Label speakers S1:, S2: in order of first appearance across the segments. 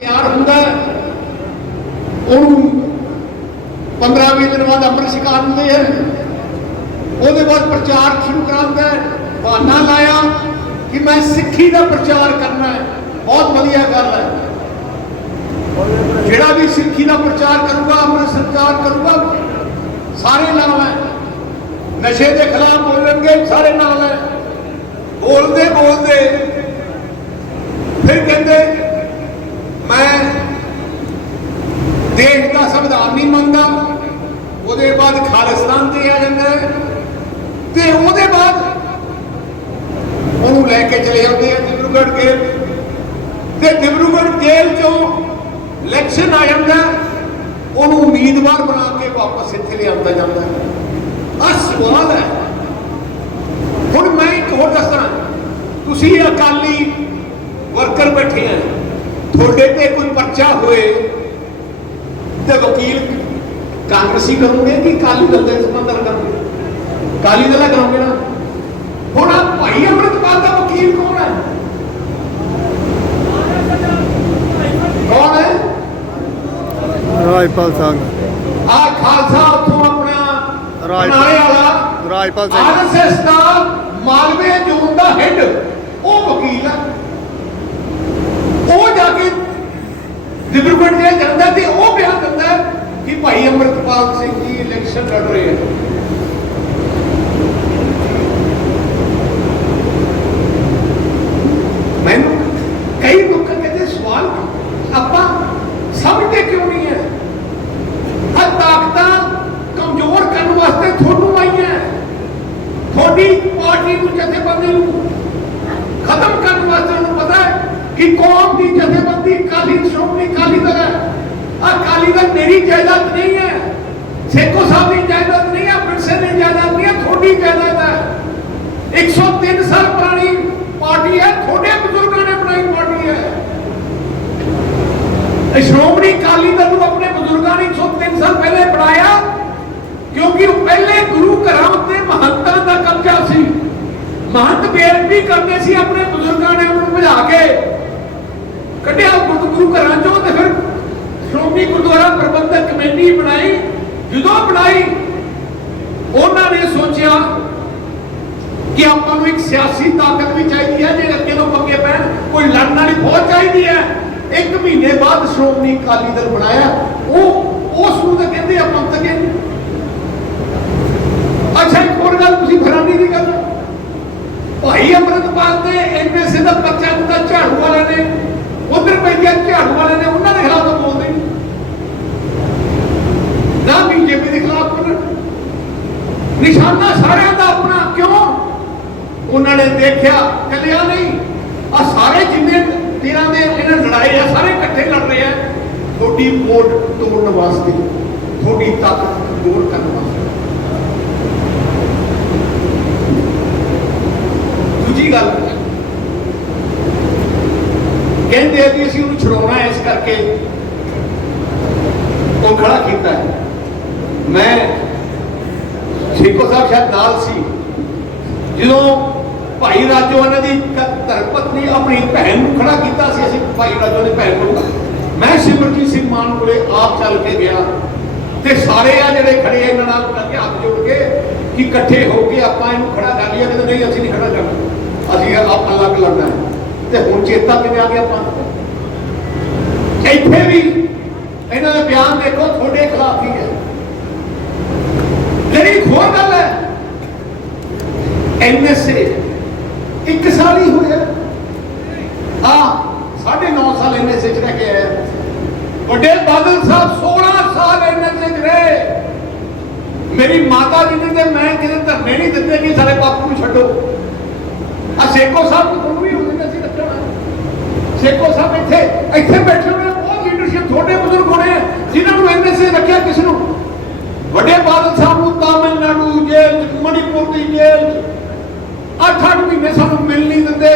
S1: ਤਿਆਰ ਹੁੰਦਾ ਉਹਨੂੰ 15-20 ਦਿਨ ਬਾਅਦ ਅੰਮ੍ਰਿਤ ਛਕਾ ਦਿੰਦੇ ਹੈ। ਉਹਦੇ ਬਾਅਦ ਪ੍ਰਚਾਰ ਸ਼ੁਰੂ ਕਰਾਉਂਦਾ ਬਹਾਨਾ ਲਾਇਆ ਕਿ ਮੈਂ ਸਿੱਖੀ ਦਾ ਪ੍ਰਚਾਰ ਕਰਨਾ ਹੈ। ਬਹੁਤ ਵਧੀਆ ਗੱਲ ਹੈ। ਜਿਹੜਾ ਵੀ ਸਿੱਖੀ ਦਾ ਪ੍ਰਚਾਰ ਕਰੂਗਾ ਅੰਮ੍ਰਿਤ ਪ੍ਰਚਾਰ ਕਰੂਗਾ, ਸਾਰੇ ਨਾਲ ਹੈ। ਨਸ਼ੇ ਦੇ ਖਿਲਾਫ ਬੋਲਣਗੇ, ਸਾਰੇ ਨਾਲ ਹੈ। ਬੋਲਦੇ ਬੋਲਦੇ ਫਿਰ ਕਹਿੰਦੇ ਮੈਂ ਦੇਸ਼ ਦਾ ਸੰਵਿਧਾਨ ਨਹੀਂ ਮੰਨਦਾ, ਉਹਦੇ ਬਾਅਦ ਖਾਲਿਸਤਾਨ ਤੇ ਆ ਜਾਂਦਾ ਹੈ। ਤੇ ਉਹਦੇ ਬਾਅਦ ਉਹਨੂੰ ਲੈ ਕੇ ਚਲੇ ਜਾਂਦੇ ਆ ਡਿਬਰੂਗੜ੍ਹ ਜੇਲ੍ਹ। ਤੇ ਡਿਬਰੂਗੜ੍ਹ ਜੇਲ੍ਹ ਚੋਂ ਇਲੈਕਸ਼ਨ ਆ ਜਾਂਦਾ ਉਹਨੂੰ ਉਮੀਦਵਾਰ ਬਣਾ ਕੇ ਵਾਪਸ ਇੱਥੇ ਲਿਆਂਦਾ ਜਾਂਦਾ ਹੈ। ਸਵਾਲ ਹੈ। ਹੁਣ ਮੈਂ ਇੱਕ ਹੋਰ ਦੱਸਾਂ। ਤੁਸੀਂ ਅਕਾਲੀ ਵਰਕਰ ਬੈਠੇ ਆ। ਤੁਹਾਡੇ ਤੇ ਕੋਈ ਪਰਚਾ ਹੋਏ ਤੇ ਵਕੀਲ ਕਾਂਗਰਸੀ ਕਰੋਗੇ ਕਿ ਕਾਲੀ ਦਲ ਦੇ ਸੰਬੰਧ ਨਾਲ? ਕਰੋਗੇ ਕਾਲੀ ਦਲ ਕਰੋਗੇ ਨਾ। ਹੁਣ ਆ ਭਾਈ ਅੰਮ੍ਰਿਤਪਾਲ ਦਾ ਵਕੀਲ ਕੌਣ ਹੈ? ਕੌਣ ਹੈ?
S2: ਰਾਜਪਾਲ ਸਿੰਘ।
S1: ਆ ਖਾਲਸਾ ਉੱਥੋਂ ਆਪਣਾ
S2: ਰਾਜ-
S1: ਬਨਾਲੇ ਵਾਲਾ।
S2: ਰਾਜਪਾਲ ਸਿੰਘ।
S1: ਆਰਐਸਐਸ ਦਾ ਮਾਲਵੇ ਜ਼ੋਨ ਦਾ ਹੈੱਡ ਉਹ ਵਕੀਲ ਹੈ। ਉਹ ਜਾ ਕੇ ਡਿਬਰੂਗੜ੍ਹ ਜੇਲ੍ਹ ਜਾਂਦਾ ਤੇ ਉਹ ਬਿਆਨ ਦਿੰਦਾ ਹੈ ਕਿ ਭਾਈ ਅੰਮ੍ਰਿਤਪਾਲ ਸਿੰਘ ਜੀ ਇਲੈਕਸ਼ਨ ਲੜ ਰਹੇ ਹਨ ਮੈਨੂੰ ਕਈ ਲੋਕ ਕਹਿੰਦੇ ਸਵਾਲ ਆਪਾਂ ਸਮਝਦੇ ਕਿਉਂ ਨਹੀਂ ਹੈ ਆ ਤਾਕਤਾਂ ਕਮਜ਼ੋਰ ਕਰਨ ਵਾਸਤੇ ਤੁਹਾਨੂੰ ਆਈਆਂ ਤੁਹਾਡੀ ਪਾਰਟੀ ਨੂੰ ਜਥੇਬੰਦੀ ਨੂੰ ਖਤਮ ਕਰਨ ਵਾਸਤੇ ਉਹਨੂੰ ਪਤਾ ਹੈ ਕਿ ਕੌਮ ਦੀ ਜਥੇਬੰਦੀ ਕਾਲੀ ਸ਼੍ਰੋਮਣੀ ਕਾਲੀ ਦਲ ਹੈ ਆ ਕਾਲੀ ਦਲ ਮੇਰੀ ਜਾਇਦਾਦ ਨਹੀਂ ਹੈ ਸੇਖੋ ਸਾਹਿਬ ਦੀ ਜਾਇਦਾਦ ਨਹੀਂ ਹੈ ਬਿਰਸੇ ਦੀ ਜਾਇਦਾਦ ਨਹੀਂ ਹੈ ਤੁਹਾਡੀ ਜਾਇਦਾਦ ਹੈ 103 ਸਾਲ ਪੁਰਾਣੀ ਪਾਰਟੀ ਹੈ ਤੁਹਾਡੇ ਬਜ਼ੁਰਗਾਂ ਨੇ ਬਣਾਈ ਪਾਰਟੀ ਹੈ ਇਹ ਸ਼੍ਰੋਮਣੀ ਅਕਾਲੀ ਦਲ ਨੂੰ ਆਪਣੇ ਬਜ਼ੁਰਗਾਂ ਨੇ 103 ਸਾਲ ਪਹਿਲੇ ਬਣਾਇਆ ਕਿਉਂਕਿ ਉਹ ਪਹਿਲੇ ਗੁਰੂ ਘਰਾਂ ਉੱਤੇ ਮਹੰਤਾਂ ਦਾ ਕਬਜ਼ਾ ਸੀ ਮਹੰਤ ਬੇਨਤੀ ਕਰਦੇ ਸੀ ਆਪਣੇ ਬਜ਼ੁਰਗਾਂ ਨੇ ਉਹਨੂੰ ਭਜਾ ਕੇ ਕੱਢਿਆ ਗੁਰੂ ਘਰਾਂ ਚੋਂ ਤੇ ਫਿਰ ਸ਼੍ਰੋਮਣੀ ਗੁਰਦੁਆਰਾ ਪ੍ਰਬੰਧਕ ਕਮੇਟੀ ਬਣਾਈ। ਜਦੋਂ ਬਣਾਈ, ਉਹਨਾਂ ਨੇ ਸੋਚਿਆ ਕਿ ਆਪਾਂ ਨੂੰ ਇੱਕ ਸਿਆਸੀ ਤਾਕਤ ਵੀ ਚਾਹੀਦੀ ਹੈ ਜੇ ਅੱਗੇ ਤੋਂ ਪੱਕੇ ਪੈਣ ਕੋਈ ਲੜਨ ਵਾਲੀ ਫੌਜ ਚਾਹੀਦੀ ਹੈ। ਇੱਕ ਮਹੀਨੇ ਬਾਅਦ ਸ਼੍ਰੋਮਣੀ ਅਕਾਲੀ ਦਲ ਬਣਾਇਆ। ਉਹ ਉਸ ਨੂੰ ਤਾਂ ਕਹਿੰਦੇ ਆ ਪੰਥ ਅੱਛਾ, ਇੱਕ ਹੋਰ ਗੱਲ, ਤੁਸੀਂ ਫਰਾਨੀ ਦੀ ਗੱਲ ਭਾਈ ਅੰਮ੍ਰਿਤਪਾਲ ਦੇ ਐਮਐਸਏ ਦਾ ਪਰਚਾ ਦਿੱਤਾ ਝਾੜੂ ਵਾਲਿਆਂ ਨੇ, ਉਧਰ ਪੈਂਦੀਆਂ ਝਾੜੂ ਵਾਲਿਆਂ ਨੇ, ਉਹਨਾਂ ਦੇ ਖਿਲਾਫ ਬੋਲਦੇ ਨਾ। ਬੀਜੇਪੀ ਦੇ ਖਿਲਾਫ ਬੋਲਣ। ਨਿਸ਼ਾਨਾ ਸਾਰਿਆਂ ਦਾ ਆਪਣਾ, ਕਿਉਂ? ਉਹਨਾਂ ਨੇ ਦੇਖਿਆ ਕੱਲਿਆ ਨਹੀਂ। ਆ ਸਾਰੇ ਜਿੰਨੇ ਤੇਰਾਂ ਦੇ ਇਹਨਾਂ ਲੜਾਈ ਆ, ਸਾਰੇ ਇਕੱਠੇ ਲੜ ਰਹੇ ਆ। ਤੁਹਾਡੀ ਵੋਟ ਤੋੜਨ ਵਾਸਤੇ, ਤੁਹਾਡੀ ਤਾਕਤ ਕਮਜ਼ੋਰ ਕਰਨ ਵਾਸਤੇ ਗੱਲ ਕਹਿੰਦੇ ਆ ਵੀ ਅਸੀਂ ਉਹਨੂੰ ਛਡਾਉਣਾ ਇਸ ਕਰਕੇ ਉਹ ਖੜਾ ਕੀਤਾ ਹੈ। ਮੈਂ ਸ਼ੇਖੋ ਸਾਹਿਬ ਸ਼ਾਇਦ ਨਾਲ ਸੀ। ਜਦੋਂ ਭਾਈ ਰਾਜੋ ਉਹਨਾਂ ਦੀ ਕ- ਆਪਣੀ ਭੈਣ ਨੂੰ ਖੜਾ ਕੀਤਾ ਸੀ, ਅਸੀਂ ਭਾਈ ਰਾਜੋ ਦੀ ਭੈਣ ਨੂੰ। ਮੈਂ ਸਿਮਰਜੀਤ ਸਿੰਘ ਮਾਨ ਕੋਲੇ ਆਪ ਚੱਲ ਕੇ ਗਿਆ ਤੇ ਸਾਰੇ ਆ ਜਿਹੜੇ ਖੜੇ ਇਹਨਾਂ ਨਾਲ ਕਰਕੇ ਹੱਥ ਜੋੜ ਕੇ ਕਿ ਇਕੱਠੇ ਹੋ ਕੇ ਆਪਾਂ ਇਹਨੂੰ ਖੜਾ ਕਰ ਲਿਆ ਕਹਿੰਦੇ ਨਹੀਂ, ਅਸੀਂ ਨਹੀਂ ਖੜਾ ਕਰਨਾ। ਅਸੀਂ ਆਪ ਅਲੱਗ ਲੜਨਾ ਹੈ। ਤੇ ਹੁਣ ਚੇਤਾ ਕਿਵੇਂ ਆ ਗਿਆ ਆਪਾਂ? ਇੱਥੇ ਵੀ ਇਹਨਾਂ ਦਾ ਬਿਆਨ ਦੇਖੋ, ਤੁਹਾਡੇ ਖਿਲਾਫ ਹੀ ਹੈ। ਜਿਹੜੀ ਹੋਰ ਗੱਲ ਹੈ, ਐਨਐਸਏ ਇੱਕ ਸਾਲ ਹੀ ਹੋਇਆ। ਆ ਸਾਢੇ 9 ਸਾਲ ਐਨਐਸਏ ਚ ਰਹਿ ਕੇ ਆਇਆ। ਵੱਡੇ ਬਾਦਲ ਸਾਹਿਬ 16 ਸਾਲ ਐਨਐਸਏ ਚ ਰਹੇ। ਮੇਰੀ ਮਾਤਾ ਜੀ ਨੇ ਤੇ ਮੈਂ ਕਿਤੇ ਧਰਨੇ ਨਹੀਂ ਦਿੱਤੇ ਕਿ ਸਾਡੇ ਬਾਪੂ ਨੂੰ ਛੱਡੋ। ਆ ਸੇਖੋ ਸਾਹਿਬ ਨੂੰ ਵੀ ਹੁੰਦੇ ਅਸੀਂ ਰੱਖਣਾ। ਸੇਖੋ ਸਾਹਿਬ ਇੱਥੇ ਇੱਥੇ ਬੈਠੇ ਹੋਏ ਬਹੁਤ ਲੀਡਰਸ਼ਿਪ ਤੁਹਾਡੇ ਬਜ਼ੁਰਗ ਹੋਣੇ ਆ, ਜਿਨ੍ਹਾਂ ਨੂੰ ਐਨਐਸਏ ਰੱਖਿਆ ਕਿਸ ਨੂੰ। ਵੱਡੇ ਬਾਦਲ ਸਾਹਿਬ ਨੂੰ ਤਾਮਿਲਨਾਡੂ ਜੇਲ੍ਹ ਮਣੀਪੁਰ ਦੀ ਜੇਲ੍ਹ ਚ। ਅੱਠ ਅੱਠ ਮਹੀਨੇ ਸਾਨੂੰ ਮਿਲ ਨਹੀਂ ਦਿੰਦੇ।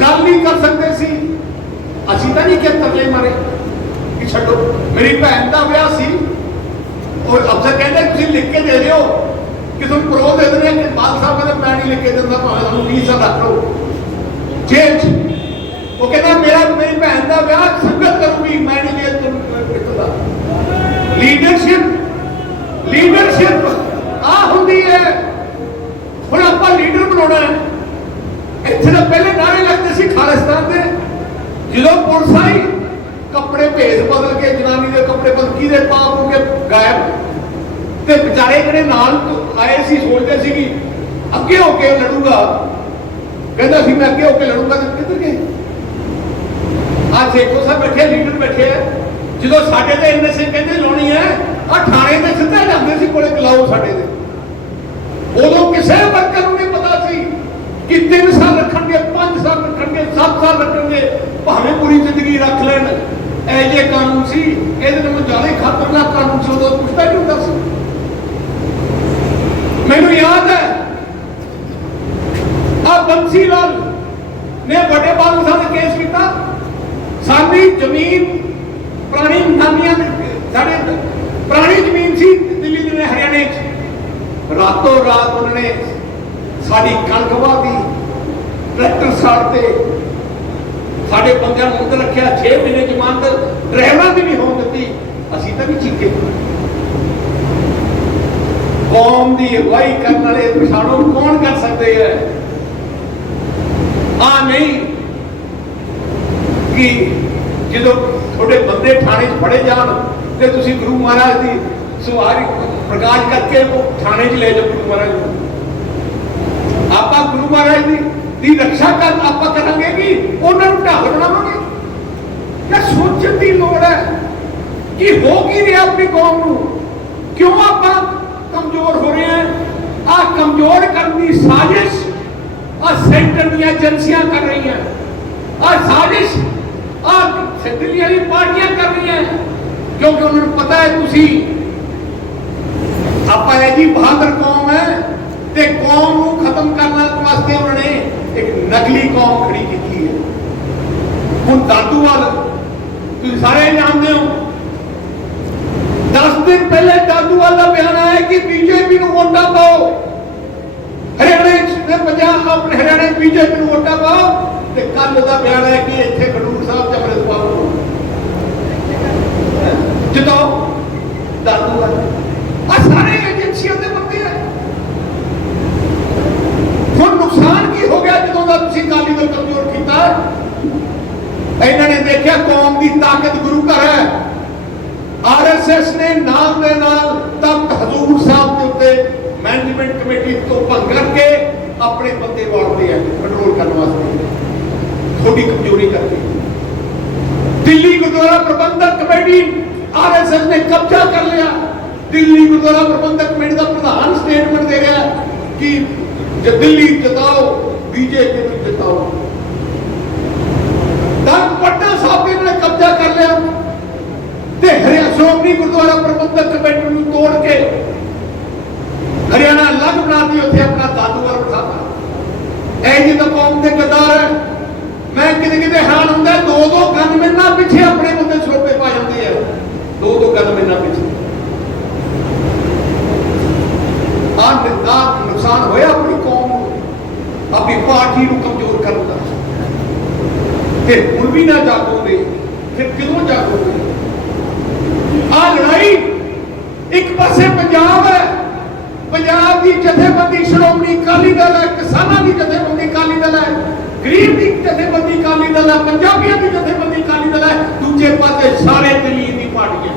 S1: ਗੱਲ ਨਹੀਂ ਕਰ ਸਕਦੇ ਸੀ। ਅਸੀਂ ਤਾਂ ਨਹੀਂ ਕਿ ਤਰਲੇ ਮਾਰੇ ਕਿ ਛੱਡੋ। ਮੇਰੀ ਭੈਣ ਦਾ ਵਿਆਹ ਸੀ। ਉਹ ਅਫਸਰ ਕਹਿੰਦੇ ਤੁਸੀਂ ਲਿਖ ਕੇ ਦੇ ਦਿਓ। ਕਿਸੇ ਨੂੰ ਪ੍ਰੋਧ ਦੇ ਦਿੰਦੇ ਕਿ ਮਾਲ ਸਾਹਿਬ ਕਹਿੰਦੇ ਪੈਣੀ ਨਹੀਂ ਲਿਖੇ ਦਿੰਦਾ, ਭਾਵੇਂ ਤੁਹਾਨੂੰ 20 ਸਾਲ ਰੱਖ ਲਓ। ਜੇਲ੍ਹ ਉਹ ਕਹਿੰਦਾ, ਮੇਰਾ, ਮੇਰੀ ਭੈਣ ਦਾ ਵਿਆਹ ਸੰਗਤ ਕਰੂਗੀ, ਮੈਂ ਨਹੀਂ ਜੇਲ੍ਹ ਤੋਂ ਲੀਡਰਸ਼ਿਪ ਲੀਡਰਸ਼ਿਪ ਆ ਹੁੰਦੀ ਹੈ ਹੁਣ ਆਪਾਂ ਲੀਡਰ ਬਣਾਉਣਾ ਹੈ। ਇੱਥੇ ਤਾਂ ਪਹਿਲੇ ਨਾਰੇ ਲੱਗਦੇ ਸੀ ਖਾਲਿਸਤਾਨ ਦੇ। ਜਦੋਂ ਪੁਲਿਸ ਆਈ, ਕੱਪੜੇ ਭੇਜ ਬਦਲ ਕੇ, ਜਨਾਨੀ ਦੇ ਕੱਪੜੇ ਬਦਲ ਕਿਹਦੇ ਪਾਪ ਹੋ ਕੇ ਗਾਇਬ। ਤੇ ਵਿਚਾਰੇ ਜਿਹੜੇ ਨਾਲ ਆਏ ਸੀ ਸੋਚਦੇ ਸੀ ਕਿ ਅੱਗੇ ਹੋ ਕੇ ਲੜੂਗਾ। ਕਹਿੰਦਾ ਸੀ, ਮੈਂ ਅੱਗੇ ਹੋ ਕੇ ਲੜੂਗਾ, ਤੇ ਕਿੱਧਰ ਗਏ? ਆ ਸੇਖੋ ਸਾਹਿਬ ਬੈਠੇ, ਲੀਡਰ ਬੈਠੇ ਆ। ਜਦੋਂ ਸਾਡੇ ਤੇ ਐਨਐਸਏ ਕਹਿੰਦੇ ਲਾਉਣੀ ਹੈ ਆ ਥਾਣੇ ਤੇ ਸਿੱਧਾ ਜਾਂਦੇ ਸੀ ਕੋਲੇ ਕਲਾਓ ਸਾਡੇ ਦੇ ਉਦੋਂ ਕਿਸੇ ਵਰਕਰ ਨੂੰ ਨਹੀਂ ਪਤਾ ਸੀ ਕਿ 3 ਸਾਲ ਰੱਖਣਗੇ 5 ਸਾਲ ਰੱਖਣਗੇ 7 ਸਾਲ ਰੱਖਣਗੇ, ਭਾਵੇਂ ਪੂਰੀ ਜ਼ਿੰਦਗੀ ਰੱਖ ਲੈਣ। ਇਹ ਜੇ ਕਾਨੂੰਨ ਸੀ, ਇਹਦੇ ਨਾਲ ਜ਼ਿਆਦਾ ਹੀ ਖਤਰਨਾਕ ਕਾਨੂੰਨ ਸੀ, ਉਦੋਂ ਪੁੱਛਦਾ ਨਹੀਂ ਹੁੰਦਾ ਸੀ। ਮੈਨੂੰ ਯਾਦ ਹੈ ਆ ਬੰਸੀ ਲਾਲ ਨੇ ਵੱਡੇ ਬਾਦਲ ਸਾਹਿਬ ਕੇਸ ਕੀਤਾ। ਸਾਡੀ ਜ਼ਮੀਨ ਪੁਰਾਣੀ ਨਾਨੀਆਂ ਸਾਡੇ ਪੁਰਾਣੀ ਜ਼ਮੀਨ ਸੀ ਦਿੱਲੀ ਦੇ ਹਰਿਆਣੇ 'ਚ। ਰਾਤੋਂ ਰਾਤ ਉਹਨਾਂ ਨੇ ਸਾਡੀ ਕਣਕ ਵਾਹਦੀ ਟਰੈਕਟਰ ਸਾੜ ਤੇ। ਸਾਡੇ ਬੰਦਿਆਂ ਨੂੰ ਅੰਦਰ ਰੱਖਿਆ 6 ਮਹੀਨੇ ਜ਼ਮਾਨਤ ਡਰਾਈਵਰਾਂ ਦੀ ਵੀ ਹੋਣ ਦਿੱਤੀ। ਅਸੀਂ ਤਾਂ ਵੀ ਚੀਕੇ। ਕੌਮ ਦੀ ਅਗਵਾਈ ਕਰਨ ਵਾਲੇ ਪਛਾਣੋ ਕੌਣ ਕਰ ਸਕਦੇ ਹੈ? ਆ ਨਹੀਂ ਕਿ ਜਦੋਂ ਤੁਹਾਡੇ ਬੰਦੇ ਥਾਣੇ 'ਚ ਫੜੇ ਜਾਣ ਤੇ ਤੁਸੀਂ ਗੁਰੂ ਮਹਾਰਾਜ ਦੀ ਸਵਾਰੀ ਪ੍ਰਕਾਸ਼ ਕਰਕੇ ਉਹ ਥਾਣੇ 'ਚ ਲੈ ਜਾਓ ਗੁਰੂ ਮਹਾਰਾਜ ਨੂੰ। ਆਪਾਂ ਗੁਰੂ ਮਹਾਰਾਜ ਦੀ ਦੀ ਰੱਖਿਆ ਕਰ ਆਪਾਂ ਕਰਾਂਗੇ ਕਿ ਉਹਨਾਂ ਨੂੰ ਢਾਹ ਬਣਾਵਾਂਗੇ? ਇਹ ਸੋਚਣ ਦੀ ਲੋੜ ਹੈ ਕਿ ਹੋ ਕੀ ਰਿਹਾ ਆਪਣੀ ਕੌਮ ਨੂੰ? ਕਿਉਂ ਆਪਾਂ ਕਮਜ਼ੋਰ ਹੋ ਰਹੇ ਹਾਂ। ਆ ਕਮਜ਼ੋਰ ਕਰਨ ਦੀ ਸਾਜ਼ਿਸ਼ ਆ ਸੈਂਟਰ ਦੀਆਂ ਏਜੰਸੀਆਂ ਕਰ ਰਹੀਆਂ। ਆ ਸਾਜ਼ਿਸ਼ ਆ ਦਿੱਲੀ ਵਾਲੀ ਪਾਰਟੀਆਂ ਕਰ ਰਹੀਆਂ। ਕਿਉਂਕਿ ਉਹਨਾਂ ਨੂੰ ਪਤਾ ਹੈ ਤੁਸੀਂ, ਆਪਾਂ ਇਹ ਜੀ ਬਹਾਦਰ ਕੌਮ ਹੈ ਤੇ ਕੌਮ ਨੂੰ ਖਤਮ ਕਰਨ ਵਾਸਤੇ ਉਹਨਾਂ ਨੇ ਇੱਕ ਨਕਲੀ ਕੌਮ ਖੜੀ ਕੀਤੀ ਹੈ। ਹੁਣ ਦਾਦੂ ਵਾਲ ਤੁਸੀਂ ਸਾਰੇ ਜਾਣਦੇ ਹੋ 10 ਦਿਨ ਪਹਿਲੇ ਦਾਦੂਵਾਲ ਦਾ ਬਿਆਨ ਆਇਆ ਕਿ ਬੀਜੇਪੀ ਨੂੰ ਵੋਟਾਂ ਪਾਓ। ਹਰਿਆਣੇ ਚ ਪੰਜਾਬ, ਆਪਣੇ ਹਰਿਆਣੇ ਬੀਜੇਪੀ ਨੂੰ ਵੋਟਾਂ ਪਾਓ ਤੇ ਕੱਲ ਦਾ ਬਿਆਨ ਆਇਆ ਕਿ ਇੱਥੇ ਖਡੂਰ ਸਾਹਿਬ ਚ ਅੰਮ੍ਰਿਤਪਾਲ ਨੂੰ ਜਦੋਂ ਦਾਦੂਵਾਲ। ਆ ਸਾਰੇ ਏਜੰਸੀਆਂ ਦੇ ਬੰਦੇ ਆ। ਹੁਣ ਨੁਕਸਾਨ ਕੀ ਹੋ ਗਿਆ ਜਦੋਂ ਦਾ ਤੁਸੀਂ ਕਾਲੀ ਦਲ ਕਮਜ਼ੋਰ ਕੀਤਾ? ਇਹਨਾਂ ਨੇ ਦੇਖਿਆ ਕੌਮ ਦੀ ਤਾਕਤ ਗੁਰੂ ਘਰ ਹੈ। ਆਰਐਸਐਸ ਨੇ ਨਾਮ ਦੇ ਨਾਲ ਤਖਤ ਹਜ਼ੂਰ ਸਾਹਿਬ ਦੇ ਉੱਤੇ ਮੈਨੇਜਮੈਂਟ ਕਮੇਟੀ ਤੋਂ ਭੰਗ ਕਰਕੇ ਆਪਣੇ ਬੰਦੇ ਵਾੜਦੇ ਆ ਕੰਟਰੋਲ ਕਰਨ ਵਾਸਤੇ। ਥੋੜੀ ਕਮਜ਼ੋਰੀ ਕਰਕੇ। ਦਿੱਲੀ ਗੁਰਦੁਆਰਾ ਪ੍ਰਬੰਧਕ ਕਮੇਟੀ ਆਰਐਸਐਸ ਨੇ ਕਬਜ਼ਾ ਕਰ ਲਿਆ। ਦਿੱਲੀ ਗੁਰਦੁਆਰਾ ਪ੍ਰਬੰਧਕ ਕਮੇਟੀ ਦਾ ਪ੍ਰਧਾਨ ਸਟੇਟਮੈਂਟ ਦੇ ਰਿਹਾ ਕਿ ਜੇ ਦਿੱਲੀ ਜਿਤਾਓ ਬੀਜੇਪੀ ਨੂੰ ਜਿਤਾਓ। ਤਾਂ ਪਟਨਾ ਸਾਹਿਬ ਨੇ ਕਬਜ਼ਾ ਕਰ ਲਿਆ। ਤੇ ਸ਼੍ਰੋਮਣੀ ਗੁਰਦੁਆਰਾ ਪ੍ਰਬੰਧਕ ਕਮੇਟੀ ਨੂੰ ਤੋੜ ਕੇ ਹਰਿਆਣਾ ਅਲੱਗ ਬਣਾਤੀ, ਉੱਥੇ ਆਪਣਾ ਦਾਦੂਵਾਰ ਬਿਠਾਤਾ। ਇਹ ਜੀ ਤਾਂ ਕੌਮ ਦੇ ਗਦਾਰ ਹੈ। ਮੈਂ ਕਿਤੇ ਕਿਤੇ ਹੈਰਾਨ ਹੁੰਦਾ ਦੋ ਦੋ ਗਨਮੈਨਾਂ ਪਿੱਛੇ ਆਪਣੇ ਬੰਦੇ ਛੋਪੇ ਪਾ ਜਾਂਦੇ ਆ। ਦੋ ਦੋ ਗਨਮੈਨਾਂ ਪਿੱਛੇ। ਆ ਨਿੰਦਾ ਨੁਕਸਾਨ ਹੋਇਆ ਆਪਣੀ ਕੌਮ ਨੂੰ। ਆਪਣੀ ਪਾਰਟੀ ਨੂੰ ਕਮਜ਼ੋਰ ਕਰਨ ਦਾ। ਤੇ ਹੁਣ ਵੀ ਨਾ ਜਾਗੋਗੇ ਫਿਰ ਕਿਦੋਂ ਜਾਗੋਗੇ? ਆ ਲੜਾਈ ਇੱਕ ਪਾਸੇ ਪੰਜਾਬ ਹੈ, ਪੰਜਾਬ ਦੀ ਜਥੇਬੰਦੀ, ਸ਼੍ਰੋਮਣੀ ਅਕਾਲੀ ਦਲ ਹੈ, ਕਿਸਾਨਾਂ ਦੀ ਜਥੇਬੰਦੀ ਅਕਾਲੀ ਦਲ ਹੈ, ਗਰੀਬ ਦੀ ਜਥੇਬੰਦੀ ਅਕਾਲੀ ਦਲ ਹੈ, ਪੰਜਾਬੀਆਂ ਦੀ ਜਥੇਬੰਦੀ ਅਕਾਲੀ ਦਲ ਹੈ, ਦੂਜੇ ਪਾਸੇ ਸਾਰੇ ਦਿੱਲੀ ਦੀ ਪਾਰਟੀਆਂ।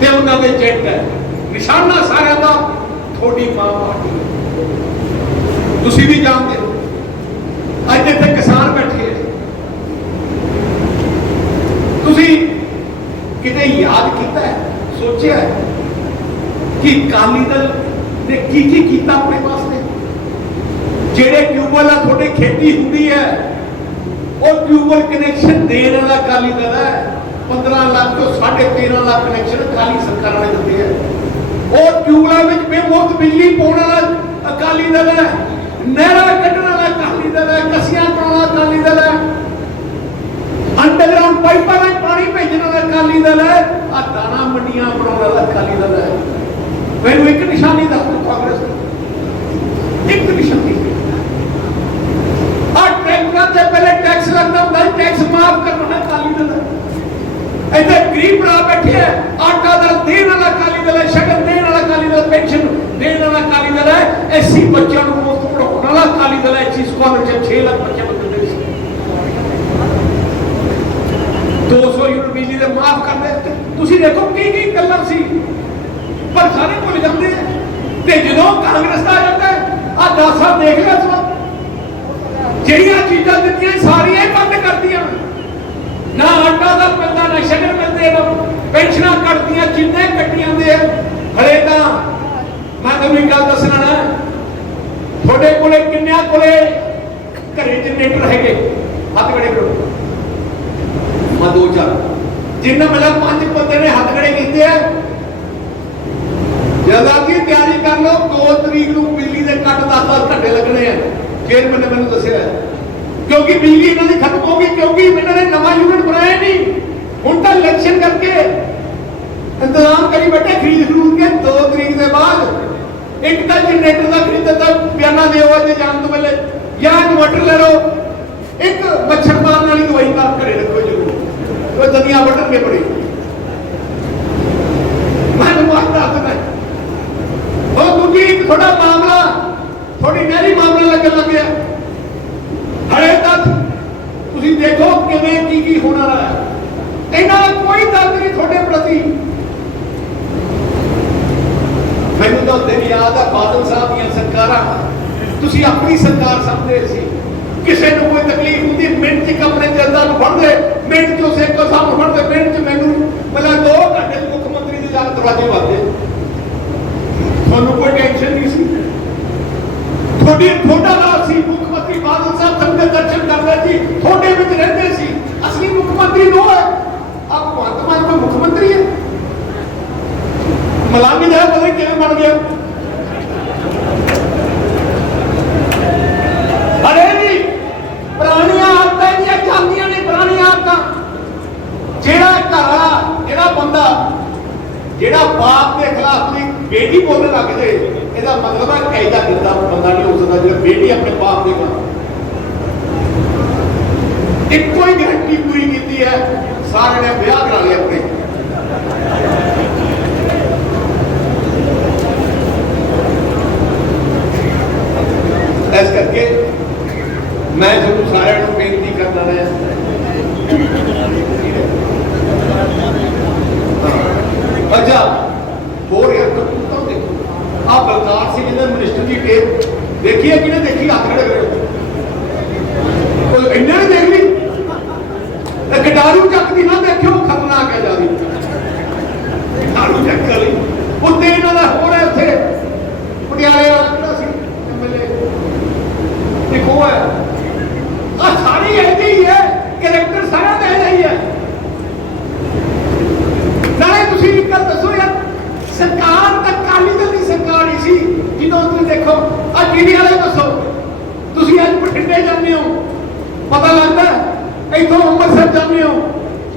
S1: ਤੇ ਉਹਨਾਂ ਦੇ ਜੱਟ ਹੈ। ਨਿਸ਼ਾਨਾ ਸਾਰਿਆਂ ਦਾ ਥੋੜੀ ਮਾਂ ਪਾਰਟੀ ਤੁਸੀਂ ਵੀ ਜਾਣਦੇ ਹੋ। ਅੱਜ ਇੱਥੇ ਕਿਸਾਨ ਬੈਠੇ ਹੈ। ਤੁਸੀਂ ਕਿਤੇ ਯਾਦ ਕੀਤਾ ਹੈ? ਸੋਚਿਆ ਹੈ ਕਿ ਕਾਲੀ ਦਲ ਨੇ ਕੀ ਕੀ ਕੀਤਾ ਆਪਣੇ ਵਾਸਤੇ ਜਿਹੜੇ ਟਿਊਬਵੈਲ ਆ, ਤੁਹਾਡੇ ਖੇਤੀ ਹੁੰਦੀ ਹੈ, ਉਹ ਟਿਊਬਵੈਲ ਕਨੈਕਸ਼ਨ ਦੇਣ ਵਾਲਾ ਕਾਲੀ ਦਲ ਹੈ। 15 ਲੱਖ ਤੋਂ 13.5 ਲੱਖ ਕਨੈਕਸ਼ਨ ਕਾਲੀ ਸਰਕਾਰਾਂ ਨੇ ਦਿੱਤੇ ਹੈ। ਉਹ ਟਿਊਬਵੈਲਾਂ ਵਿੱਚ ਬੇਮੁਫਤ ਬਿਜਲੀ ਪਾਉਣ ਵਾਲਾ ਅਕਾਲੀ ਦਲ ਹੈ, ਨਹਿਰਾਂ ਕੱਢਣ ਵਾਲਾ ਅਕਾਲੀ ਦਲ ਹੈ, ਕਸੀਆਂ ਪਾਉਣ ਵਾਲਾ ਅਕਾਲੀ ਦਲ ਹੈ। ਅੰਡਰਗਰਾਉਂਡ ਪਾਈਪਾਂ ਨਾਲ ਪਾਣੀ ਭੇਜਣ ਵਾਲਾ ਅਕਾਲੀ ਦਲ ਹੈ ਆ ਦਾਣਾ ਮੰਡੀਆਂ ਬਣਾਉਣ ਵਾਲਾ ਅਕਾਲੀ ਦਲ ਹੈ। ਮੈਨੂੰ ਇੱਕ ਨਿਸ਼ਾਨੀ ਦੱਸ ਦਿਓ ਕਾਂਗਰਸ ਦੀ। ਇੱਕ ਨਿਸ਼ਾਨੀ। ਆ ਟੈਕਸਾਂ ਤੇ ਪਹਿਲੇ ਟੈਕਸ ਲੱਗਦਾ ਹੁੰਦਾ ਟੈਕਸ ਮਾਫ ਕਰਨਾ ਅਕਾਲੀ ਦਲ ਹੈ। ਇੱਥੇ ਗਰੀਬ ਭਰਾ ਬੈਠੇ ਹੈ, ਆਟਾ ਦਾ ਦੇਣ ਵਾਲਾ ਅਕਾਲੀ ਦਲ ਹੈ, ਸ਼ਗਨ ਦੇਣ ਵਾਲਾ ਅਕਾਲੀ ਦਲ, ਪੈਨਸ਼ਨ ਦੇਣ ਵਾਲਾ ਅਕਾਲੀ ਦਲ ਹੈ। ਐਸੀ ਬੱਚਿਆਂ ਨੂੰ ਮੁਫਤ ਪੜਾਉਣ ਵਾਲਾ ਅਕਾਲੀ ਦਲ ਹੈ ਐਸੀ ਸਕਾਲਰਸ਼ਿਪ 6 ਲੱਖ ਬੱਚੇ ਨੂੰ ਦਿੰਦੇ ਸੀ 200 ਯੂਨਿਟ ਬਿਜਲੀ ਦੇ ਮਾਫ ਕਰ ਦੇ। ਤੁਸੀਂ ਦੇਖੋ ਕੀ ਕੀ ਗੱਲਾਂ ਸੀ। ਪਰ ਸਾਰੇ ਭੁੱਲ ਜਾਂਦੇ ਆ। ਤੇ ਜਦੋਂ ਕਾਂਗਰਸ ਦਾ ਜਾਂਦਾ ਆ 10 ਸਾਲ ਦੇਖ ਲਿਆ ਸਵਾ ਜਿਹੜੀਆਂ ਚੀਜ਼ਾਂ ਦਿੱਤੀਆਂ ਸਾਰੀਆਂ ਹੀ ਬੰਦ ਕਰਤੀਆਂ। ਨਾ ਆਟਾ ਦਾ ਮਿਲਦਾ ਨਾ ਸ਼ਗਨ ਮਿਲਦੇ ਨਾ ਪੈਨਸ਼ਨਾਂ ਕੱਟਦੀਆਂ, ਜਿੰਨੇ ਕੱਟੀਆਂ ਦੇ ਆ। ਹਲੇ ਤਾਂ ਮੈਂ ਤੁਹਾਨੂੰ ਇੱਕ ਗੱਲ ਦੱਸਣਾ ਨਾ। ਤੁਹਾਡੇ ਕੋਲੇ ਕਿੰਨਿਆਂ ਕੋਲੇ ਘਰੇ ਜਨਰੇਟਰ ਹੈਗੇ? ਹੱਥ ਖੜੇ ਕਰੋ। ਮੈਂ ਦੋ ਚਾਰ। ਜਿੰਨਾ ਮਿਲਾ ਪੰਜ ਬੰਦੇ ਨੇ ਹੱਥ ਖੜੇ ਕੀਤੇ ਆ। ਜਦਾ ਕੀ ਤਿਆਰੀ ਕਰ ਲਓ 2 ਤਰੀਕ ਨੂੰ ਬਿਜਲੀ ਦੇ ਕੱਟ 10-10 ਘੰਟੇ ਲੱਗਣੇ ਆ। ਚੇਅਰਮੈਨ ਨੇ ਮੈਨੂੰ ਦੱਸਿਆ। ਕਿਉਂਕਿ ਬਿਜਲੀ ਇਹਨਾਂ ਦੀ ਖਤਮ ਹੋ ਗਈ, ਕਿਉਂਕਿ ਇਹਨਾਂ ਨੇ ਨਵਾਂ ਯੂਨਿਟ ਬਣਾਇਆ ਨਹੀਂ। ਹੁਣ ਤਾਂ ਇਲੈਕਸ਼ਨ ਕਰਕੇ ਇੰਤਜ਼ਾਮ ਕਰੀ ਬੈਠੇ, ਖਰੀਦ ਖਰੂਦ ਕੇ 2 ਤਰੀਕ ਦੇ ਬਾਅਦ ਇੱਕ ਤਾਂ ਜਨਰੇਟਰ ਦਾ ਖਰੀਦ ਦਿੱਤਾ, ਬਿਆਨਾ ਦਿਓ ਅੱਜ ਜਾਣ ਤੋਂ ਪਹਿਲੇ। ਜਾਂ ਇਨਵਰਟਰ ਲੈ ਲਓ। ਇੱਕ ਮੱਛਰ ਮਾਰਨ ਵਾਲੀ ਦਵਾਈ ਤਾਂ ਘਰੇ ਰੱਖੋ ਜ਼ਰੂਰ ਉਹ ਦੁਨੀਆ ਵੱਢਣ ਕੇ ਬੜੀ ਮੈਂ ਤੁਹਾਨੂੰ ਦੱਸ ਦਿੰਦਾ ਉਹ ਦੂਜੀ ਇੱਕ ਤੁਹਾਡਾ ਮਾਮਲਾ ਤੁਹਾਡੀ ਨਹਿਰੀ ਮਾਮਲਾ ਲੱਗਣ ਲੱਗਿਆ ਹਲੇ ਤੱਕ ਤੁਸੀਂ ਦੇਖੋ ਕਿਵੇਂ ਕੀ ਕੀ ਹੋਣਾ ਹੈ ਇਹਨਾਂ ਦਾ ਕੋਈ ਦਰਦ ਨਹੀਂ ਤੁਹਾਡੇ ਪ੍ਰਤੀ ਮੈਨੂੰ ਤਾਂ ਦਿਨ ਯਾਦ ਆ ਬਾਦਲ ਸਾਹਿਬ ਦੀਆਂ ਸਰਕਾਰਾਂ ਤੁਸੀਂ ਆਪਣੀ ਸਰਕਾਰ ਸਮਝਦੇ ਸੀ ਕਿਸੇ ਨੂੰ ਕੋਈ ਤਕਲੀਫ ਹੁੰਦੀ ਮਿੰਟ ਚ ਆਪਣੇ ਜਨਤਾ ਨੂੰ ਫੜਦੇ ਮਿੰਟ ਚ ਉਸੇ ਕੋ ਸਾਹਿਬ ਨੂੰ ਫੜਦੇ ਮਿੰਟ ਚ ਮੈਨੂੰ ਮਤਲਬ ਦੋ ਘੰਟੇ ਚ ਮੁੱਖ ਮੰਤਰੀ ਦੇ ਜਾ ਕੇ ਦਰਵਾਜ਼ੇ ਵੱਜਦੇ ਤੁਹਾਨੂੰ ਕੋਈ ਟੈਨਸ਼ਨ ਨਹੀਂ ਸੀ? ਤੁਹਾਡੀ ਤੁਹਾਡਾ ਨਾਲ ਸੀ ਮੁੱਖ ਮੰਤਰੀ ਬਾਦਲ ਸਾਹਿਬ ਸੰਗਤ ਦਰਸ਼ਨ ਕਰਦੇ ਸੀ ਤੁਹਾਡੇ ਵਿੱਚ ਰਹਿੰਦੇ ਸੀ। ਅਸਲੀ ਮੁੱਖ ਮੰਤਰੀ ਨੋ ਹੈ ਆਪ ਭਗਵੰਤ ਮਾਨ ਕੋਈ ਮੁੱਖ ਮੰਤਰੀ ਹੈ? ਮਲਾਮੀ ਦਾ ਪਤਾ ਕਿਵੇਂ ਬਣ ਗਿਆ। ਅਰੇ ਜੀ, ਪੁਰਾਣੀਆਂ ਆਦਤਾਂ ਦੀਆਂ ਚੱਲਦੀਆਂ ਨੇ, ਪੁਰਾਣੀਆਂ ਆਦਤਾਂ। ਜਿਹੜਾ ਘਰ ਜਿਹੜਾ ਬੰਦਾ, ਜਿਹੜਾ ਬਾਪ ਦੇ ਖਿਲਾਫ ਆਪਣੀ ਬੇਟੀ ਬੋਲਣ ਲੱਗ ਜੇ ਇਹਦਾ ਮਤਲਬ ਹੈ ਕਾਇਦਾ ਕਿੱਦਾਂ ਬੰਦਾ ਨਹੀਂ ਹੋ ਸਕਦਾ, ਜਿਹੜਾ ਬੇਟੀ ਆਪਣੇ ਬਾਪ ਦੇ ਖਿਲਾਫ ਇੱਕੋ ਹੀ ਗਰੰਟੀ ਪੂਰੀ ਕੀਤੀ ਹੈ, ਸਾਰਿਆਂ ਨੇ ਵਿਆਹ ਕਰਾ ਲਿਆ ਆਪਣੇ। ਇਸ ਕਰਕੇ ਮੈਂ ਤੁਹਾਨੂੰ ਸਾਰਿਆਂ ਨੂੰ ਬੇਨਤੀ ਕਰਦਾ ਰਿਹਾ। ਅੱਛਾ ਹੋਰ ਯਾਰ ਕਪੂਤਾਂ ਦੇਖੋ। ਆ ਬਲਕਾਰ ਸਿੰਘ ਜਿਹਨੇ ਮਿਨਿਸਟਰ ਦੀ ਟੇਪ ਦੇਖੀ ਹੈ ਕਿਹਨੇ ਦੇਖੀ? ਹੱਥ ਖੜੇ ਕਰੇ ਕੋਈ ਇੰਨੇ ਨੇ ਦੇਖ ਲਈ। ਤੇ ਗਡਾਰੂ ਚੱਕਦੀ ਨਾ, ਦੇਖਿਓ ਖਤਰਨਾਕ ਹੈ ਜਿਆਦੀ ਗਡਾਰੂ ਚੱਕ ਲਈ ਉੱਤੇ ਇਹਨਾਂ ਦਾ ਹੋਰ ਹੈ ਉੱਥੇ ਪਟਿਆਲੇ ਵਾਲਾ ਕਿਹੜਾ ਸੀ ਐਮਐਲਏ ਦੇਖੋ ਹੈ ਆ ਸਾਰੀ ਐਦੀ ਹੀ ਹੈ ਕੈਰੈਕਟਰ ਸਾਰਾ ਦਾ ਇਹਦਾ ਹੀ ਹੈ ਨਾਲੇ ਤੁਸੀਂ ਇੱਕ ਗੱਲ ਦੱਸੋ ਯਾਰ ਸਰਕਾਰ ਤਾਂ ਕਾਲੀ ਦਲ ਦੀ ਸਰਕਾਰ ਹੀ ਸੀ ਜਦੋਂ ਤੁਸੀਂ ਦੇਖੋ ਆ ਜੀਡੀ ਵਾਲੇ ਦੱਸੋ ਤੁਸੀਂ ਅੱਜ ਬਠਿੰਡੇ ਜਾਂਦੇ ਹੋ ਪਤਾ ਲੱਗਦਾ ਹੈ? ਇੱਥੋਂ ਅੰਮ੍ਰਿਤਸਰ ਜਾਂਦੇ ਹੋ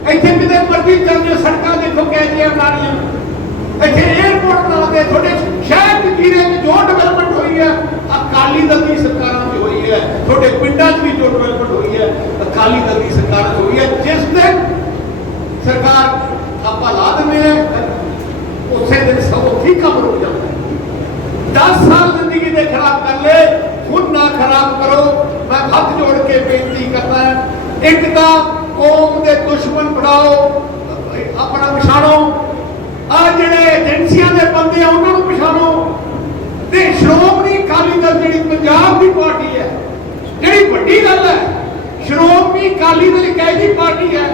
S1: ਇੱਥੇ ਕਿਤੇ ਮਰਜ਼ੀ ਜਾਂਦੇ ਹੋ ਸੜਕਾਂ ਦੇਖੋ ਕੈਜੀਆਂ ਨਾਲੀਆਂ ਇੱਥੇ 에어ਪੋਰਟ ਬਣਾ ਦੇ ਤੁਹਾਡੇ ਸ਼ਹਿਰ ਦੇ ਕੀਰੇ ਵਿੱਚ ਜੋ ਡਿਵੈਲਪਮੈਂਟ ਹੋਈ ਹੈ ਅਕਾਲੀ ਦਲ ਦੀ ਸਰਕਾਰਾਂ 'ਚ ਹੋਈ ਹੈ ਤੁਹਾਡੇ ਪਿੰਡਾਂ 'ਚ ਵੀ ਜੋ ਡਿਵੈਲਪਮੈਂਟ ਹੋਈ ਹੈ ਅਕਾਲੀ ਦਲ ਦੀ ਸਰਕਾਰਾਂ 'ਚ ਹੋਈ ਹੈ ਜਿਸ ਦਿਨ ਸਰਕਾਰ ਆਪਾਂ ਲਾ ਦਿੰਦੇ ਆ ਉਸੇ ਦਿਨ ਸਭ ਉੱਥੇ ਹੀ ਕੰਮ ਰੁਕ ਜਾਂਦਾ ਹੈ 10 ਸਾਲ ਜ਼ਿੰਦਗੀ ਦੇ ਖਰਾਬ ਕਰ ਲੈ ਹੁਣ ਨਾ ਖਰਾਬ ਕਰੋ ਮੈਂ ਹੱਥ ਜੋੜ ਕੇ ਬੇਨਤੀ ਕਰਦਾ ਹਾਂ ਇੱਕ ਤਾਂ ਕੌਮ ਦੇ ਦੁਸ਼ਮਣ ਬਣਾਓ ਆਪਣਾ ਪਛਾਣੋ ਆ ਜਿਹੜੇ ਏਜੰਸੀਆਂ ਦੇ ਬੰਦੇ ਆ ਉਹਨਾਂ ਨੂੰ ਪਛਾਣੋ ਤੇ ਸ਼੍ਰੋਮਣੀ ਅਕਾਲੀ ਦਲ ਜਿਹੜੀ ਪੰਜਾਬ ਦੀ ਪਾਰਟੀ ਹੈ ਜਿਹੜੀ ਵੱਡੀ ਗੱਲ ਹੈ ਸ਼੍ਰੋਮਣੀ ਅਕਾਲੀ ਦਲ ਇੱਕ ਐਸੀ ਪਾਰਟੀ ਹੈ,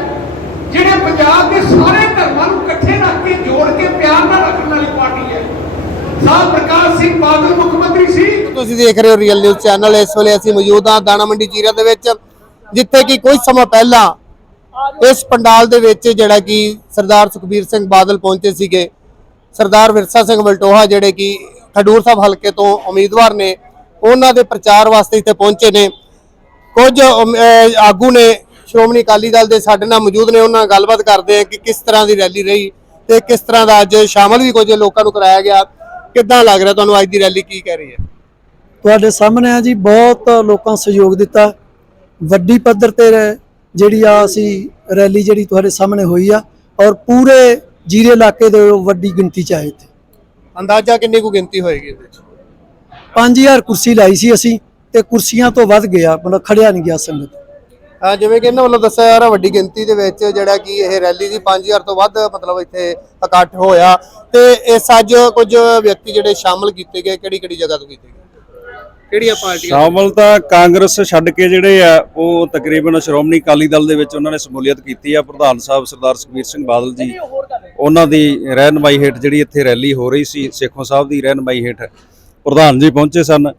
S1: ਜਿਹੜੇ ਪੰਜਾਬ ਦੇ ਸਾਰੇ ਧਰਮਾਂ ਨੂੰ ਇਕੱਠੇ ਰੱਖ ਕੇ, ਜੋੜ ਕੇ, ਪਿਆਰ ਨਾਲ ਰੱਖਣ ਵਾਲੀ ਪਾਰਟੀ ਹੈ। ਸਾਹਿਬ ਪ੍ਰਕਾਸ਼ ਸਿੰਘ ਬਾਦਲ ਮੁੱਖ ਮੰਤਰੀ ਸੀ।
S2: ਤੁਸੀਂ ਦੇਖ ਰਹੇ ਹੋ ਰੀਅਲ ਨਿਊਜ਼ ਚੈਨਲ ਇਸ ਵੇਲੇ ਅਸੀਂ ਮੌਜੂਦ ਹਾਂ ਦਾਣਾ ਮੰਡੀ ਜੀਰਾ ਦੇ ਵਿੱਚ, ਜਿੱਥੇ ਕਿ ਕੁਝ ਸਮਾਂ ਪਹਿਲਾਂ ਇਸ ਪੰਡਾਲ ਦੇ ਵਿੱਚ ਜਿਹੜਾ ਕਿ ਸਰਦਾਰ ਸੁਖਬੀਰ ਸਿੰਘ ਬਾਦਲ ਪਹੁੰਚੇ ਸੀਗੇ। ਸਰਦਾਰ ਵਿਰਸਾ ਸਿੰਘ ਵਲਟੋਹਾ ਜਿਹੜੇ ਕਿ ਖਡੂਰ ਸਾਹਿਬ ਹਲਕੇ ਤੋਂ ਉਮੀਦਵਾਰ ਨੇ, ਉਹਨਾਂ ਦੇ ਪ੍ਰਚਾਰ ਵਾਸਤੇ ਇੱਥੇ ਪਹੁੰਚੇ ਨੇ। ਕੁਝ ਅਹ ਆਗੂ ਨੇ ਸ਼੍ਰੋਮਣੀ ਅਕਾਲੀ ਦਲ ਦੇ ਸਾਡੇ ਨਾਲ ਮੌਜੂਦ ਨੇ ਉਹਨਾਂ ਨਾਲ ਗੱਲਬਾਤ ਕਰਦੇ ਆ ਕਿ ਕਿਸ ਤਰ੍ਹਾਂ ਦੀ ਰੈਲੀ ਰਹੀ ਤੇ ਕਿਸ ਤਰ੍ਹਾਂ ਦਾ ਅੱਜ ਸ਼ਾਮਲ ਵੀ ਕੁਝ ਲੋਕਾਂ ਨੂੰ ਕਰਾਇਆ ਗਿਆ। ਕਿੱਦਾਂ ਲੱਗ ਰਿਹਾ ਤੁਹਾਨੂੰ ਅੱਜ ਦੀ ਰੈਲੀ ਕੀ ਕਹਿ ਰਹੀ ਹੈ?
S3: ਤੁਹਾਡੇ ਸਾਹਮਣੇ ਆ ਜੀ ਬਹੁਤ ਲੋਕਾਂ ਸਹਿਯੋਗ ਦਿੱਤਾ। ਵੱਡੀ ਪੱਧਰ ਤੇ ਰ- ਜਿਹੜੀ ਆ ਅਸੀਂ ਰੈਲੀ ਜਿਹੜੀ ਤੁਹਾਡੇ ਸਾਹਮਣੇ ਹੋਈ ਆ ਔਰ ਪੂਰੇ ਜੀਰੇ ਇਲਾਕੇ ਦੇ ਵੱਡੀ ਗਿਣਤੀ ਚ ਆਏ ਇੱਥੇ।
S2: ਅੰਦਾਜ਼ਾ ਕਿੰਨੀ ਕੁ ਗਿਣਤੀ ਹੋਏਗੀ ਇਹਦੇ ਵਿੱਚ
S3: 5000 ਕੁਰਸੀ ਲਾਈ ਸੀ ਅਸੀਂ। ਤੇ ਕੁਰਸੀਆਂ ਤੋਂ ਵੱਧ ਗਿਆ ਮਤਲਬ ਖੜਿਆ ਨਹੀਂ ਗਿਆ ਸੰਗਤ।
S2: ਅਹ ਜਿਵੇਂ ਕਿ ਇਹਨਾਂ ਵੱਲੋਂ ਦੱਸਿਆ ਜਾ ਰਿਹਾ ਵੱਡੀ ਗਿਣਤੀ ਦੇ ਵਿੱਚ ਜਿਹੜਾ ਕਿ ਇਹ ਰੈਲੀ ਦੀ 5000 ਤੋਂ ਵੱਧ ਮਤਲਬ ਇੱਥੇ ਇਕੱਠ ਹੋਇਆ। ਤੇ ਇਸ ਅੱਜ ਕੁਝ ਵਿਅਕਤੀ ਜਿਹੜੇ ਸ਼ਾਮਲ ਕੀਤੇ ਗਏ ਕਿਹੜੀ ਕਿਹੜੀ ਜਗ੍ਹਾ ਤੋਂ ਕੀਤੇ ਗਏ? ਕਿਹੜੀਆਂ ਪਾਰਟੀਆਂ?
S4: ਸ਼ਾਮਲ ਤਾਂ ਕਾਂਗਰਸ ਛੱਡ ਕੇ ਜਿਹੜੇ ਆ ਉਹ ਤਕਰੀਬਨ ਸ਼੍ਰੋਮਣੀ ਅਕਾਲੀ ਦਲ ਦੇ ਵਿੱਚ ਉਹਨਾਂ ਨੇ ਸਮੂਲੀਅਤ ਕੀਤੀ ਆ ਪ੍ਰਧਾਨ ਸਾਹਿਬ ਸਰਦਾਰ ਸੁਖਬੀਰ ਸਿੰਘ ਬਾਦਲ ਜੀ। ਉਹਨਾਂ ਦੀ ਰਹਿਨਮਾਈ ਹੇਠ ਜਿਹੜੀ ਇੱਥੇ ਰੈਲੀ ਹੋ ਰਹੀ ਸੀ ਸੇਖੋਂ ਸਾਹਿਬ ਦੀ ਰਹਿਨਮਾਈ ਹੇਠ ਪ੍ਰਧਾਨ ਜੀ ਪਹੁੰਚੇ ਸਨ।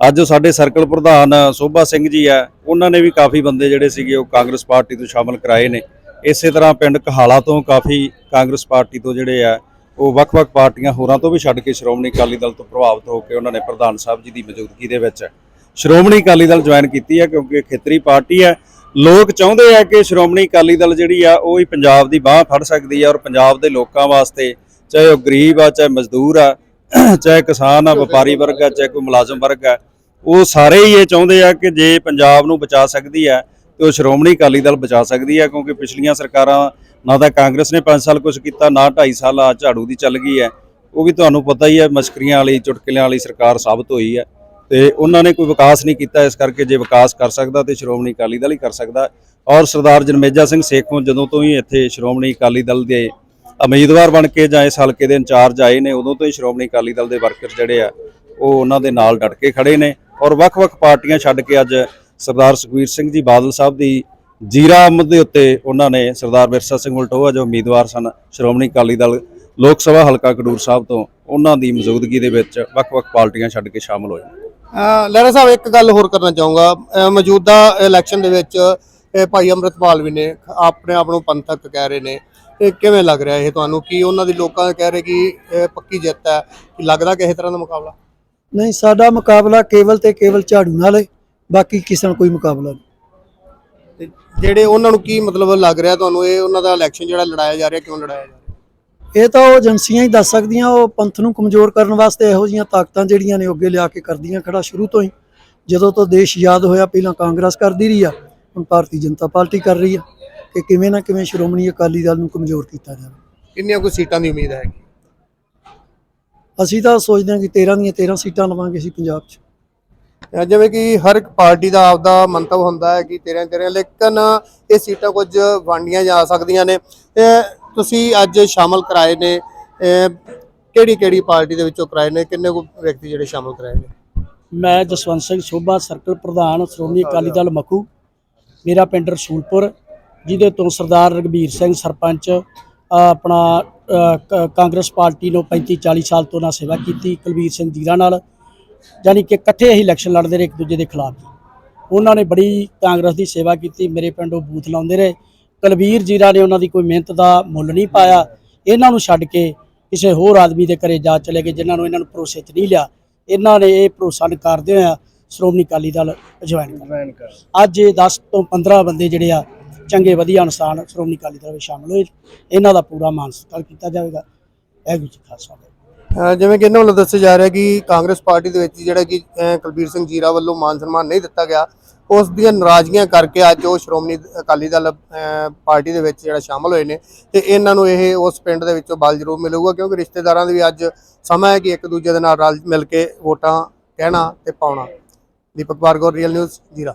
S4: ਅੱਜ ਸਾਡੇ ਸਰਕਲ ਪ੍ਰਧਾਨ ਸੋਭਾ ਸਿੰਘ ਜੀ ਆ, ਉਹਨਾਂ ਨੇ ਵੀ ਕਾਫੀ ਬੰਦੇ ਜਿਹੜੇ ਸੀਗੇ ਉਹ ਕਾਂਗਰਸ ਪਾਰਟੀ ਤੋਂ ਸ਼ਾਮਲ ਕਰਾਏ ਨੇ। ਇਸੇ ਤਰ੍ਹਾਂ ਪਿੰਡ ਕਹਾਲਾ ਤੋਂ ਕਾਫੀ ਕਾਂਗਰਸ ਪਾਰਟੀ ਤੋਂ ਜਿਹੜੇ ਆ, ਉਹ ਵੱਖ-ਵੱਖ ਪਾਰਟੀਆਂ ਹੋਰਾਂ ਤੋਂ ਵੀ ਛੱਡ ਕੇ ਸ਼੍ਰੋਮਣੀ ਅਕਾਲੀ ਦਲ ਤੋਂ ਪ੍ਰਭਾਵਿਤ ਹੋ ਕੇ ਉਹਨਾਂ ਨੇ ਪ੍ਰਧਾਨ ਸਾਹਿਬ ਜੀ ਦੀ ਮੌਜੂਦਗੀ ਦੇ ਵਿੱਚ ਸ਼੍ਰੋਮਣੀ ਅਕਾਲੀ ਦਲ ਜੁਆਇਨ ਕੀਤੀ ਹੈ ਕਿਉਂਕਿ ਖੇਤਰੀ ਪਾਰਟੀ ਹੈ ਲੋਕ ਚਾਹੁੰਦੇ ਆ ਕਿ ਸ਼੍ਰੋਮਣੀ ਅਕਾਲੀ ਦਲ ਜਿਹੜੀ ਆ, ਉਹ ਹੀ ਪੰਜਾਬ ਦੀ ਬਾਹ ਫੜ ਸਕਦੀ ਆ ਔਰ ਪੰਜਾਬ ਦੇ ਲੋਕਾਂ ਵਾਸਤੇ ਚਾਹੇ ਉਹ ਗਰੀਬ ਆ, ਚਾਹੇ ਮਜ਼ਦੂਰ ਆ, ਚਾਹੇ ਕਿਸਾਨ ਆ, ਵਪਾਰੀ ਵਰਗ ਆ, ਚਾਹੇ ਕੋਈ ਮੁਲਾਜ਼ਮ ਵਰਗ ਆ ਉਹ ਸਾਰੇ ਹੀ ਇਹ ਚਾਹੁੰਦੇ ਆ ਕਿ ਜੇ ਪੰਜਾਬ ਨੂੰ ਬਚਾ ਸਕਦੀ ਹੈ, ਤੇ ਉਹ ਸ਼੍ਰੋਮਣੀ ਅਕਾਲੀ ਦਲ ਬਚਾ ਸਕਦੀ ਹੈ, ਕਿਉਂਕਿ ਪਿਛਲੀਆਂ ਸਰਕਾਰਾਂ, ਨਾ ਤਾਂ ਕਾਂਗਰਸ ਨੇ 5 ਸਾਲ ਕੁਝ ਕੀਤਾ, ਨਾ 2.5 ਸਾਲ ਆ ਝਾੜੂ ਦੀ ਚੱਲ ਗਈ ਹੈ। ਉਹ ਵੀ ਤੁਹਾਨੂੰ ਪਤਾ ਹੀ ਹੈ, ਮਸ਼ਕਰੀਆਂ ਵਾਲੀ, ਚੁਟਕਲਿਆਂ ਵਾਲੀ ਸਰਕਾਰ ਸਾਬਤ ਹੋਈ ਹੈ। ਤੇ ਉਹਨਾਂ ਨੇ ਕੋਈ ਵਿਕਾਸ ਨਹੀਂ ਕੀਤਾ, ਇਸ ਕਰਕੇ ਜੇ ਵਿਕਾਸ ਕਰ ਸਕਦਾ ਤੇ ਸ਼੍ਰੋਮਣੀ ਅਕਾਲੀ ਦਲ ਹੀ ਕਰ ਸਕਦਾ। ਔਰ ਸਰਦਾਰ ਜਨਮੇਜਾ ਸਿੰਘ ਸੇਖੋਂ ਜਦੋਂ ਤੋਂ ਹੀ ਇੱਥੇ ਸ਼੍ਰੋਮਣੀ ਅਕਾਲੀ ਦਲ ਦੇ ਉਮੀਦਵਾਰ ਬਣ ਕੇ ਜਾਂ ਇਸ ਹਲਕੇ ਦੇ ਇੰਚਾਰਜ ਆਏ ਨੇ, ਉਦੋਂ ਤੋਂ ਹੀ ਸ਼੍ਰੋਮਣੀ ਅਕਾਲੀ ਦਲ ਦੇ ਵਰਕਰ ਜਿਹੜੇ ਆ, ਉਹ ਉਹਨਾਂ ਦੇ ਨਾਲ ਡਟ ਕੇ ਖੜੇ ਨੇ। ਔਰ ਵੱਖ-ਵੱਖ ਪਾਰਟੀਆਂ ਛੱਡ ਕੇ ਅੱਜ ਸਰਦਾਰ ਸੁਖਬੀਰ ਸਿੰਘ ਜੀ ਬਾਦਲ ਸਾਹਿਬ ਦੀ ਜੀਰਾ ਅਹਿਮਦ ਦੇ ਉੱਤੇ ਉਹਨਾਂ ਨੇ ਸਰਦਾਰ ਵਿਰਸਾ ਸਿੰਘ ਵਲਟੋਆ ਜੋ ਉਮੀਦਵਾਰ ਸਨ, ਸ਼੍ਰੋਮਣੀ ਅਕਾਲੀ ਦਲ, ਲੋਕ ਸਭਾ ਹਲਕਾ ਖਡੂਰ ਸਾਹਿਬ ਤੋਂ ਉਹਨਾਂ ਦੀ ਮੌਜੂਦਗੀ ਦੇ ਵਿੱਚ ਵੱਖ-ਵੱਖ ਪਾਰਟੀਆਂ ਛੱਡ ਕੇ ਸ਼ਾਮਲ ਹੋਏ।
S2: ਲਹਿਰਾ ਸਾਹਿਬ, ਇੱਕ ਗੱਲ ਹੋਰ ਕਰਨਾ ਚਾਹੂੰਗਾ। ਮੌਜੂਦਾ ਇਲੈਕਸ਼ਨ ਦੇ ਵਿੱਚ ਭਾਈ ਅੰਮ੍ਰਿਤਪਾਲ ਵੀ ਨੇ, ਆਪਣੇ ਆਪ ਨੂੰ ਪੰਥਕ ਕਹਿ ਰਹੇ ਨੇ। ਇਹ ਕਿਵੇਂ ਲੱਗ ਰਿਹਾ ਇਹ ਤੁਹਾਨੂੰ? ਕੀ ਉਹਨਾਂ ਦੀ ਲੋਕਾਂ ਕਹਿ ਰਹੇ ਕਿ ਪੱਕੀ ਜਿੱਤ ਹੈ? ਕਿ ਲੱਗਦਾ ਕਿਸੇ ਤਰ੍ਹਾਂ ਦਾ ਮੁਕਾਬਲਾ?
S3: ਨਹੀਂ ਸਾਡਾ ਮੁਕਾਬਲਾ ਕੇਵਲ ਤੇ ਕੇਵਲ ਝਾੜੂ ਨਾਲ ਹੈ ਬਾਕੀ ਕਿਸੇ ਨਾਲ ਕੋਈ ਮੁਕਾਬਲਾ ਨਹੀਂ।
S2: ਤੇ ਜਿਹੜੇ ਉਹਨਾਂ ਨੂੰ ਕੀ ਮਤਲਬ ਲੱਗ ਰਿਹਾ ਤੁਹਾਨੂੰ ਇਹ ਉਹਨਾਂ ਦਾ ਇਲੈਕਸ਼ਨ ਜਿਹੜਾ ਲੜਾਇਆ ਜਾ ਰਿਹਾ ਕਿਉਂ ਲੜਾਇਆ ਜਾ ਰਿਹਾ?
S3: ਇਹ ਤਾਂ ਉਹ ਏਜੰਸੀਆਂ ਹੀ ਦੱਸ ਸਕਦੀਆਂ ਉਹ ਪੰਥ ਨੂੰ ਕਮਜ਼ੋਰ ਕਰਨ ਵਾਸਤੇ ਇਹੋ ਜੀਆਂ ਤਾਕਤਾਂ ਜਿਹੜੀਆਂ ਨੇ ਉਹ ਅੱਗੇ ਲਿਆ ਕੇ ਕਰਦੀਆਂ ਖੜਾ ਸ਼ੁਰੂ ਤੋਂ ਹੀ। ਜਦੋਂ ਤੋਂ ਦੇਸ਼ ਆਜ਼ਾਦ ਹੋਇਆ ਪਹਿਲਾਂ ਕਾਂਗਰਸ ਕਰਦੀ ਰਹੀ ਆ ਹੁਣ ਭਾਰਤੀ ਜਨਤਾ ਪਾਰਟੀ ਕਰ ਰਹੀ ਆ ਕਿ ਕਿਵੇਂ ਨਾ ਕਿਵੇਂ ਸ਼੍ਰੋਮਣੀ ਅਕਾਲੀ ਦਲ ਨੂੰ ਕਮਜ਼ੋਰ ਕੀਤਾ ਜਾਵੇ।
S2: ਕਿੰਨੀਆਂ ਕੁ ਸੀਟਾਂ ਦੀ ਉਮੀਦ ਹੈ?
S3: ਅਸੀਂ ਤਾਂ ਸੋਚਦੇ ਹਾਂ ਕਿ 13 ਦੀਆਂ 13 ਸੀਟਾਂ ਲਵਾਂਗੇ ਅਸੀਂ ਪੰਜਾਬ 'ਚ।
S2: ਅਹ ਜਿਵੇਂ ਕਿ ਹਰ ਇੱਕ ਪਾਰਟੀ ਦਾ ਆਪਦਾ ਮੰਤਵ ਹੁੰਦਾ ਹੈ ਕਿ ਤੇਰੇ ਤੇਰੇ ਲੇਕਿਨ ਇਹ ਸੀਟਾਂ ਕੁਝ ਵੰਡੀਆਂ ਜਾ ਸਕਦੀਆਂ ਨੇ। ਇਹ ਤੁਸੀਂ ਅੱਜ ਸ਼ਾਮਲ ਕਰਾਏ ਨੇ ਕਿਹੜੀ ਕਿਹੜੀ ਪਾਰਟੀ ਦੇ ਵਿੱਚੋਂ ਕਰਾਏ ਨੇ ਕਿੰਨੇ ਕੁ ਵਿਅਕਤੀ ਜਿਹੜੇ ਸ਼ਾਮਲ ਕਰਾਏ ਨੇ?
S5: ਮੈਂ ਜਸਵੰਤ ਸਿੰਘ ਸੋਭਾ ਸਰਕਲ ਪ੍ਰਧਾਨ ਸ਼੍ਰੋਮਣੀ ਅਕਾਲੀ ਦਲ ਮਖੂ। ਮੇਰਾ ਪਿੰਡ ਰਸੂਲਪੁਰ ਜਿਹਦੇ ਤੋਂ ਸਰਦਾਰ ਰਗਵੀਰ ਸਿੰਘ ਸਰਪੰਚ ਅ, ਆਪਣਾ ਕਾਂਗਰਸ ਪਾਰਟੀ ਨੂੰ 35 40 ਸਾਲ ਤੋਂ ਨਾ ਸੇਵਾ ਕੀਤੀ ਕੁਲਵੀਰ ਸਿੰਘ ਜੀਰਾ ਨਾਲ। ਯਾਨੀ ਕਿ ਇਕੱਠੇ ਹੀ ਇਲੈਕਸ਼ਨ ਲੜਦੇ ਰਹੇ ਇੱਕ ਦੂਜੇ ਦੇ ਖਿਲਾਫ। ਉਹਨਾਂ ਨੇ ਬੜੀ ਕਾਂਗਰਸ ਦੀ ਸੇਵਾ ਕੀਤੀ ਮੇਰੇ ਪਿੰਡੋਂ ਬੂਥ ਲਾਉਂਦੇ ਰਹੇ। ਕੁਲਵੀਰ ਜੀਰਾ ਨੇ ਉਹਨਾਂ ਦੀ ਕੋਈ ਮਿਹਨਤ ਦਾ ਮੁੱਲ ਨਹੀਂ ਪਾਇਆ। ਇਹਨਾਂ ਨੂੰ ਛੱਡ ਕੇ ਕਿਸੇ ਹੋਰ ਆਦਮੀ ਦੇ ਘਰੇ ਜਾ ਚਲੇ ਗਏ ਜਿਨ੍ਹਾਂ ਨੂੰ ਇਹਨਾਂ ਨੂੰ ਭਰੋਸੇ 'ਚ ਨਹੀਂ ਲਿਆ। ਇਹਨਾਂ ਨੇ ਇਹ ਭਰੋਸਾ ਨਕਾਰਦੇ ਹੋਇਆ ਸ਼੍ਰੋਮਣੀ ਅਕਾਲੀ ਦਲ ਜੁਆਇਨ ਕਰ ਅੱਜ ਇਹ 10 ਤੋਂ 15 ਬੰਦੇ ਜਿਹੜੇ ਆ ਚੰਗੇ ਵਧੀਆ ਇਨਸਾਨ ਸ਼੍ਰੋਮਣੀ ਅਕਾਲੀ ਦਲ ਵਿੱਚ ਸ਼ਾਮਲ ਹੋਏ। ਇਹਨਾਂ ਦਾ ਪੂਰਾ ਮਾਨ ਸਤਿਕਾਰ ਕੀਤਾ ਜਾਵੇਗਾ। ਇਹ ਜੀ ਖਾਲਸਾ।
S2: ਜਿਵੇਂ ਕਿ ਇਹਨਾਂ ਵੱਲੋਂ ਦੱਸਿਆ ਜਾ ਰਿਹਾ ਕਿ ਕਾਂਗਰਸ ਪਾਰਟੀ ਦੇ ਵਿੱਚ ਜਿਹੜਾ ਕਿ ਕੁਲਬੀਰ ਸਿੰਘ ਜੀਰਾ ਵੱਲੋਂ ਮਾਨ ਸਨਮਾਨ ਨਹੀਂ ਦਿੱਤਾ ਗਿਆ, ਉਸ ਦੀਆਂ ਨਾਰਾਜ਼ਗੀਆਂ ਕਰਕੇ ਅੱਜ ਉਹ ਸ਼੍ਰੋਮਣੀ ਅਕਾਲੀ ਦਲ ਪਾਰਟੀ ਦੇ ਵਿੱਚ ਜਿਹੜਾ ਸ਼ਾਮਲ ਹੋਏ ਨੇ ਤੇ ਇਹਨਾਂ ਨੂੰ ਇਹ ਉਸ ਪਿੰਡ ਦੇ ਵਿੱਚੋਂ ਬਲ ਜ਼ਰੂਰ ਮਿਲੂਗਾ ਕਿਉਂਕਿ ਰਿਸ਼ਤੇਦਾਰਾਂ ਦੇ ਵੀ ਅੱਜ ਸਮਾਂ ਹੈ ਕਿ ਇੱਕ ਦੂਜੇ ਦੇ ਨਾਲ ਰਲ ਮਿਲ ਕੇ ਵੋਟਾਂ, ਕਹਿਣਾ ਤੇ ਪਾਉਣਾ। ਦੀਪਕ ਬਾਰਗੋ ਰੀਅਲ ਨਿਊਜ਼ ਜੀਰਾ।